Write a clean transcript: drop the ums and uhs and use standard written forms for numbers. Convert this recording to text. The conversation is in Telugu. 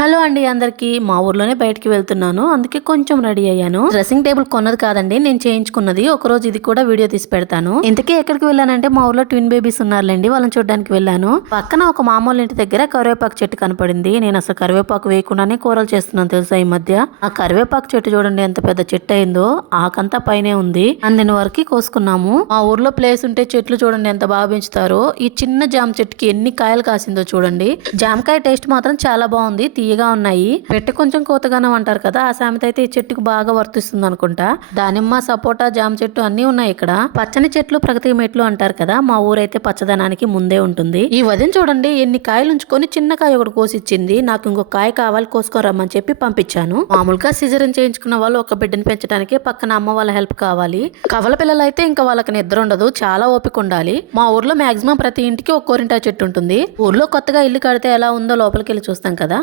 హలో అండి అందరికి. మా ఊర్లోనే బయటికి వెళ్తున్నాను, అందుకే కొంచెం రెడీ అయ్యాను. డ్రెస్సింగ్ టేబుల్ కొన్నది కాదండి, నేను చేయించుకున్నది. ఒక రోజు ఇది కూడా వీడియో తీసి పెడతాను. ఇంతకీ ఎక్కడికి వెళ్ళానంటే మా ఊర్లో ట్విన్ బేబీస్ ఉన్నారులేండి, వాళ్ళని చూడడానికి వెళ్ళాను. పక్కన ఒక మామూలు ఇంటి దగ్గర కరివేపాకు చెట్టు కనపడింది. నేను అసలు కరివేపాకు వేయకుండానే కూరలు చేస్తున్నాను తెలుసా ఈ మధ్య. ఆ కరివేపాకు చెట్టు చూడండి ఎంత పెద్ద చెట్టు అయిందో, ఆకంతా పైనే ఉంది. అందిన వరకు కోసుకున్నాము. మా ఊర్లో ప్లేస్ ఉంటే చెట్లు చూడండి ఎంత బాగా పెంచుతారో. ఈ చిన్న జామ చెట్టుకి ఎన్ని కాయలు కాసిందో చూడండి. జామకాయ టేస్ట్ మాత్రం చాలా బాగుంది, తీయగా ఉన్నాయి. పెట్టి కొంచెం కోతగానం అంటారు కదా, ఆ సామెత అయితే ఈ చెట్టుకు బాగా వర్తిస్తుంది అనుకుంటా. దానిమ్మ, సపోటా, జామ చెట్టు అన్ని ఉన్నాయి ఇక్కడ. పచ్చని చెట్లు ప్రగతి మెట్లు అంటారు కదా, మా ఊరైతే పచ్చదనానికి ముందే ఉంటుంది. ఈ వదిన చూడండి ఎన్ని కాయలు ఉంచుకొని చిన్న కాయ ఒకటి కోసిచ్చింది. నాకు ఇంకొక కాయ కావాలి, కోసుకొని రమ్మని చెప్పి పంపించాను. మామూలుగా సిజరన్ చేయించుకున్న వాళ్ళు ఒక బిడ్డను పెంచడానికి పక్కన అమ్మ వాళ్ళ హెల్ప్ కావాలి. కవల పిల్లలు అయితే ఇంకా వాళ్ళకి నిద్ర ఉండదు, చాలా ఓపిక ఉండాలి. మా ఊర్లో మాక్సిమం ప్రతి ఇంటికి ఒక కోరింటా చెట్టు ఉంటుంది. ఊర్లో కొత్తగా ఇల్లు కడితే ఎలా ఉందో లోపలికి వెళ్ళి చూస్తాం కదా.